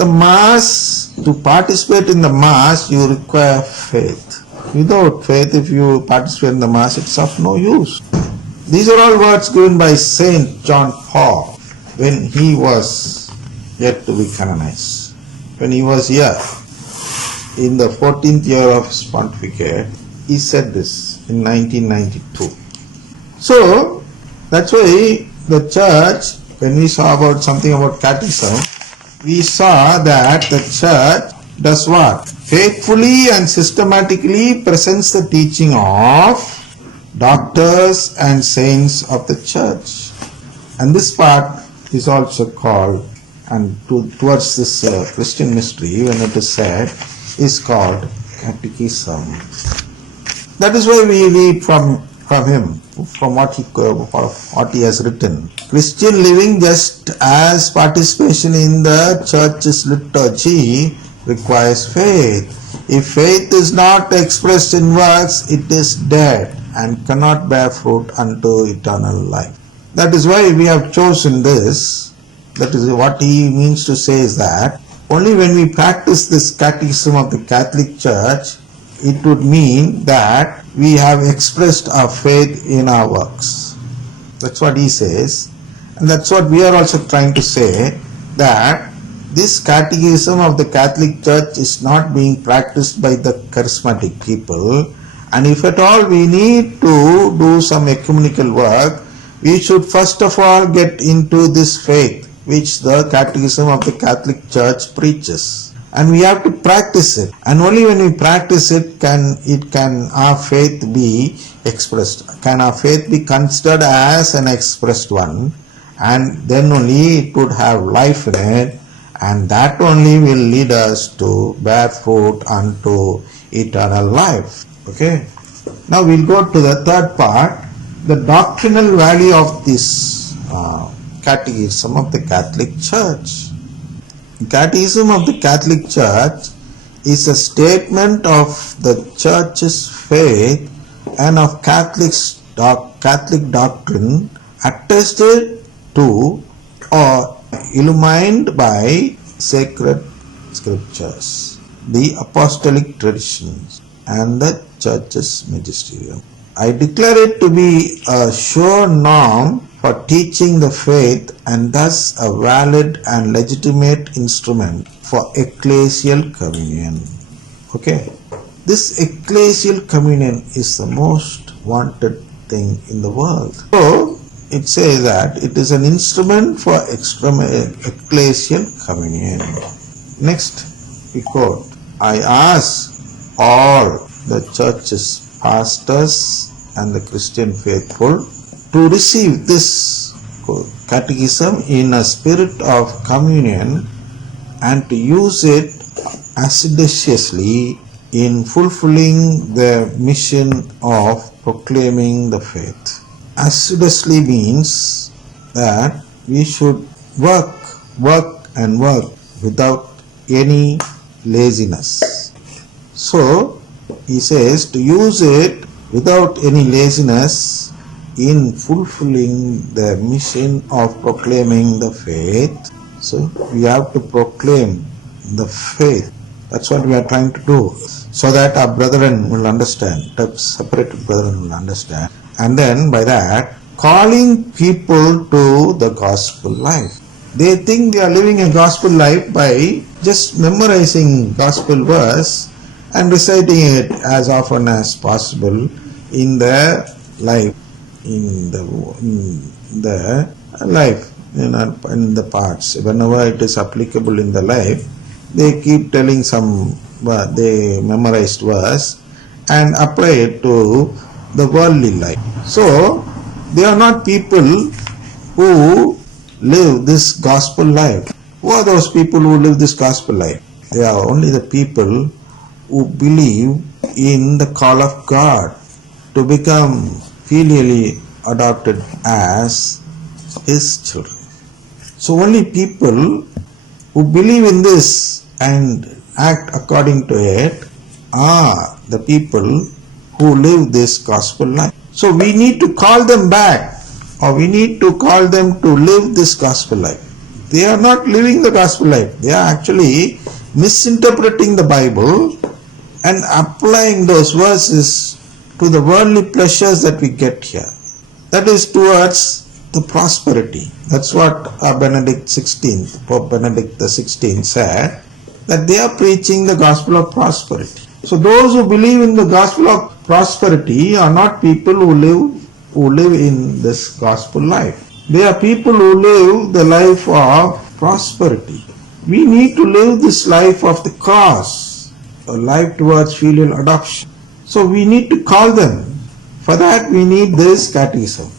The Mass, to participate in the Mass, you require faith. Without faith, if you participate in the Mass, it's of no use. These are all words given by Saint John Paul when he was yet to be canonized. When he was here, in the 14th year of his pontificate, he said this in 1992. So, that's why the church, when we saw about something about catechism, we saw that the church does what? Faithfully and systematically presents the teaching of doctors and saints of the church. And this part is also called, and towards this Christian mystery, when it is said, is called catechism. That is why we read from him, from what he has written. Christian living, just as participation in the church's liturgy, requires faith. If faith is not expressed in works, it is dead and cannot bear fruit unto eternal life. That is why we have chosen this. That is what he means to say is that only when we practice this catechism of the Catholic Church, it would mean that we have expressed our faith in our works. That's what he says. And that's what we are also trying to say, that this catechism of the Catholic Church is not being practiced by the charismatic people. And if at all we need to do some ecumenical work, we should first of all get into this faith which the Catechism of the Catholic Church preaches. And we have to practice it. And only when we practice it can our faith be expressed. Can our faith be considered as an expressed one, and then only it would have life in it, and that only will lead us to bear fruit unto eternal life. Okay. Now we'll go to the third part, the doctrinal value of this Catechism of the Catholic Church. The Catechism of the Catholic Church is a statement of the Church's faith and of Catholic doctrine attested to or illumined by sacred scriptures, the apostolic traditions, and the Church's magisterium. I declare it to be a sure norm for teaching the faith and thus a valid and legitimate instrument for ecclesial communion. Okay, this ecclesial communion is the most wanted thing in the world. So, it says that it is an instrument for ecclesial communion. Next, we quote, I ask all the church's pastors and the Christian faithful to receive this catechism in a spirit of communion and to use it assiduously in fulfilling the mission of proclaiming the faith. Assiduously means that we should work without any laziness. So, he says to use it without any laziness in fulfilling the mission of proclaiming the faith. So, we have to proclaim the faith. That's what we are trying to do, so that our brethren will understand, separated brethren will understand. And then by that, calling people to the gospel life. They think they are living a gospel life by just memorizing gospel verse and reciting it as often as possible in their life, in the parts. Whenever it is applicable in the life, they keep telling they memorized verse and apply it to the worldly life. So, they are not people who live this gospel life. Who are those people who live this gospel life? They are only the people who believe in the call of God to become filially adopted as His children. So only people who believe in this and act according to it are the people who live this gospel life. So we need to call them back, or we need to call them to live this gospel life. They are not living the gospel life. They are actually misinterpreting the Bible and applying those verses to the worldly pleasures that we get here. That is towards the prosperity. That's what Pope Benedict XVI said, that they are preaching the gospel of prosperity. So those who believe in the gospel of prosperity are not people who live in this gospel life. They are people who live the life of prosperity. We need to live this life of the cross, a life towards filial adoption. So we need to call them. For that we need this catechism.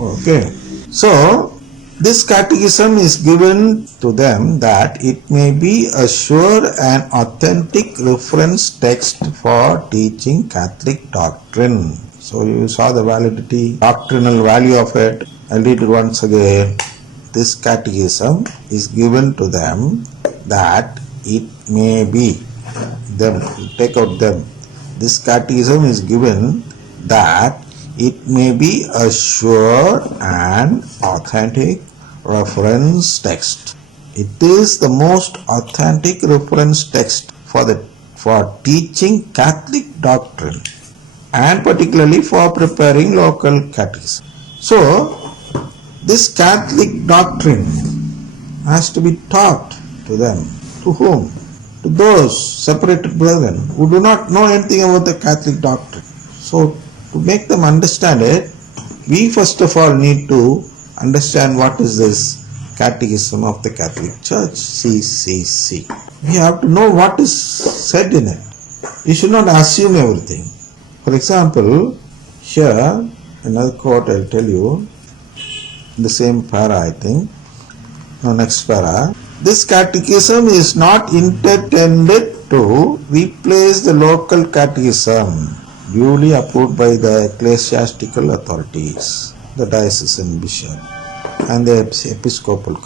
Okay. So this catechism is given to them that it may be a sure and authentic reference text for teaching Catholic doctrine. So you saw the validity, doctrinal value of it. I'll read it once again. This catechism is given to them that it may be, them, take out them. This catechism is given that it may be a sure and authentic reference text. It is the most authentic reference text for teaching Catholic doctrine and particularly for preparing local catechism. So this Catholic doctrine has to be taught to them. To whom? To those separated brethren who do not know anything about the Catholic doctrine. So to make them understand it, we first of all need to understand what is this Catechism of the Catholic Church, CCC. We have to know what is said in it. You should not assume everything. For example, here, another quote I'll tell you, in the same para I think, next para. This catechism is not intended to replace the local catechism duly approved by the ecclesiastical authorities, the diocesan bishop and the episcopal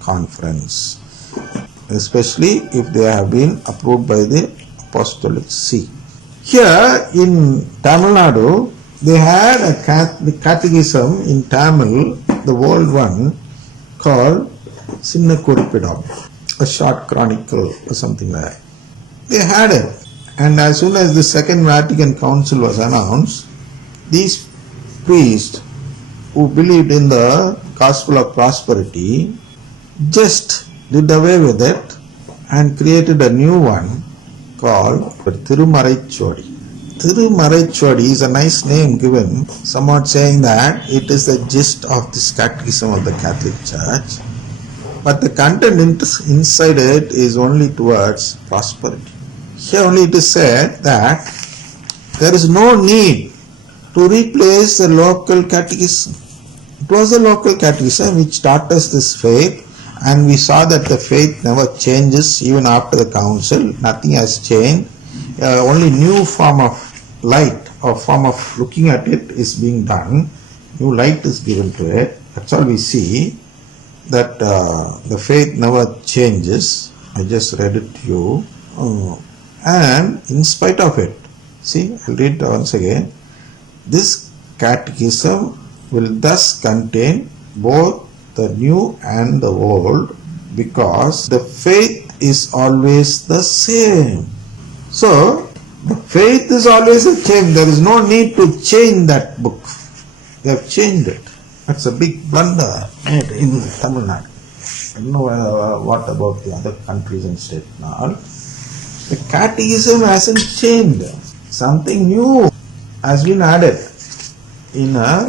conference, especially if they have been approved by the apostolic see. Here in Tamil Nadu, they had a catechism in Tamil, the old one, called Sinna Kuripidam, a short chronicle or something like that. They had it. And as soon as the Second Vatican Council was announced, these priests who believed in the gospel of prosperity just did away with it and created a new one called Thirumaraichodi. Thirumaraichodi is a nice name given, somewhat saying that it is the gist of this catechism of the Catholic Church, but the content inside it is only towards prosperity. Here only it is said that there is no need to replace the local catechism. It was the local catechism which taught us this faith, and we saw that the faith never changes even after the council. Nothing has changed. Only new form of light or form of looking at it is being done. New light is given to it. That's all we see. That the faith never changes. I just read it to you. And in spite of it, see, I'll read it once again. This catechism will thus contain both the new and the old, because the faith is always the same. So, the faith is always the same. There is no need to change that book. They have changed it. That's a big blunder made in Tamil Nadu. I don't know what about the other countries and states now. The catechism hasn't changed. Something new has been added in a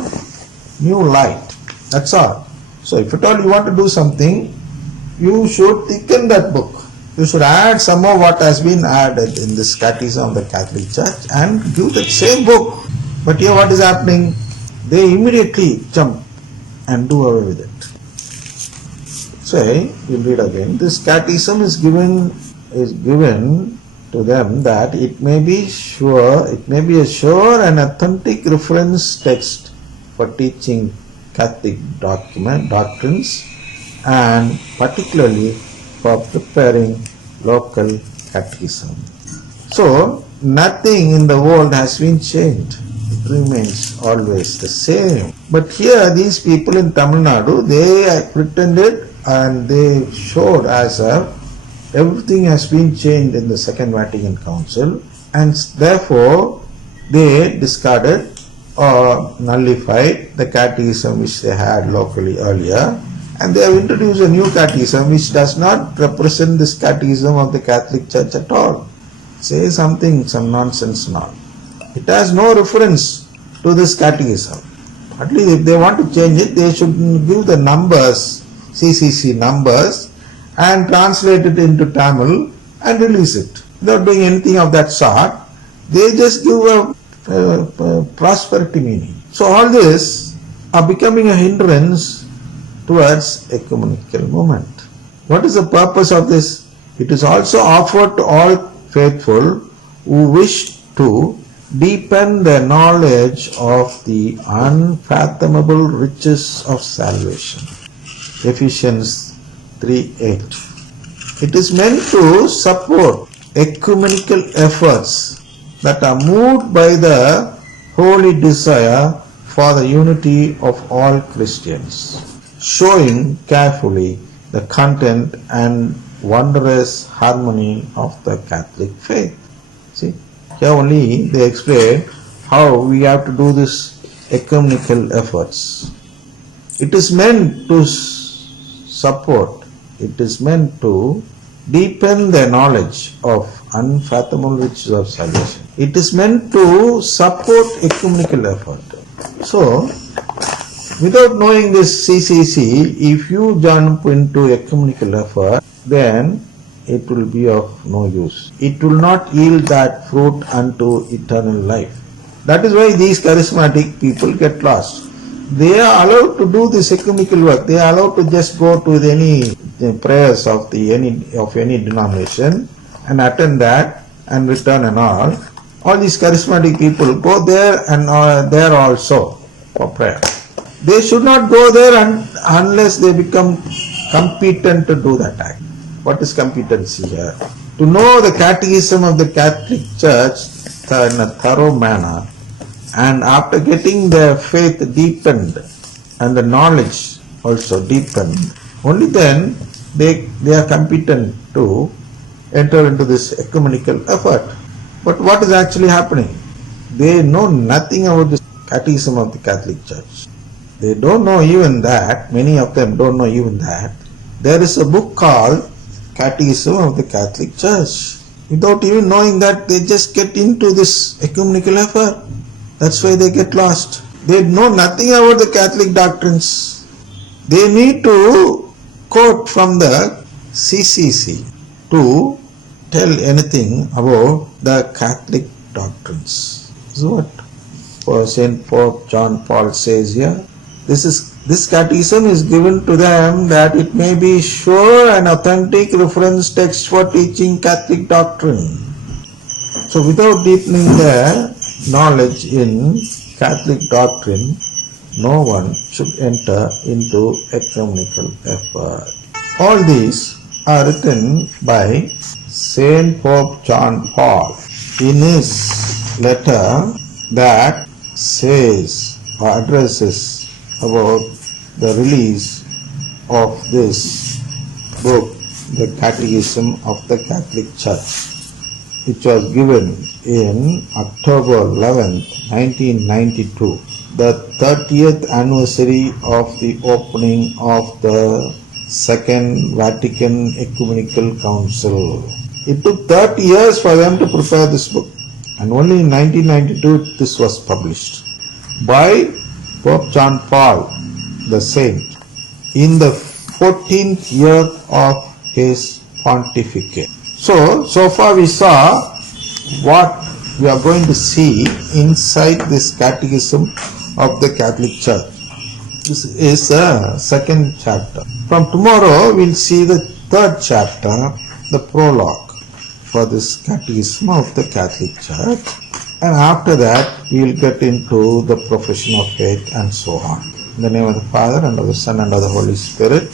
new light. That's all. So if at all you want to do something, you should thicken that book. You should add some of what has been added in this catechism of the Catholic Church and give that same book. But here what is happening? They immediately jump and do away with it. Say, we'll read again. This catechism is given to them that it may be a sure and authentic reference text for teaching Catholic doctrines and particularly for preparing local catechism. So, nothing in the world has been changed. It remains always the same. But here, these people in Tamil Nadu, they pretended and they showed as if everything has been changed in the Second Vatican Council, and therefore they discarded or nullified the catechism which they had locally earlier, and they have introduced a new catechism which does not represent this catechism of the Catholic Church at all. Say something, some nonsense now. It has no reference to this catechism. At least if they want to change it, they should give the numbers, CCC numbers, and translate it into Tamil and release it. Without doing anything of that sort, they just give a prosperity meaning. So all this are becoming a hindrance towards ecumenical movement. What is the purpose of this? It is also offered to all faithful who wish to deepen their knowledge of the unfathomable riches of salvation. Ephesians 3:8. It is meant to support ecumenical efforts that are moved by the holy desire for the unity of all Christians, showing carefully the content and wondrous harmony of the Catholic faith. See, here only they explain how we have to do this ecumenical efforts. It is meant to support, it is meant to deepen their knowledge of unfathomable riches of salvation. It is meant to support ecumenical effort. So, without knowing this CCC, if you jump into ecumenical effort, then it will be of no use. It will not yield that fruit unto eternal life. That is why these charismatic people get lost. They are allowed to do this ecumenical work. They are allowed to just go to any prayers of any denomination and attend that and return and all. All these charismatic people go there and there also for prayer. They should not go there unless they become competent to do that act. What is competency here? To know the catechism of the Catholic Church in a thorough manner, and after getting their faith deepened and the knowledge also deepened, only then they are competent to enter into this ecumenical effort. But what is actually happening? They know nothing about the catechism of the Catholic Church. They don't know even that. Many of them don't know even that. There is a book called Catechism of the Catholic Church. Without even knowing that, they just get into this ecumenical effort. That's why they get lost. They know nothing about the Catholic doctrines. They need to quote from the CCC to tell anything about the Catholic doctrines. This is what St. Pope John Paul says here. This catechism is given to them that it may be sure and authentic reference text for teaching Catholic doctrine. So without deepening their knowledge in Catholic doctrine, no one should enter into ecumenical effort. All these are written by St. Pope John Paul in his letter that says or addresses about the release of this book, the Catechism of the Catholic Church, which was given in October 11th, 1992, the 30th anniversary of the opening of the Second Vatican Ecumenical Council. It took 30 years for them to prepare this book, and only in 1992 this was published by Pope John Paul the Saint in the 14th year of his pontificate. So far we saw what we are going to see inside this Catechism of the Catholic Church. This is the second chapter. From tomorrow we'll see the third chapter, the prologue for this Catechism of the Catholic Church, and after that we will get into the profession of faith and so on. In the name of the Father, and of the Son, and of the Holy Spirit.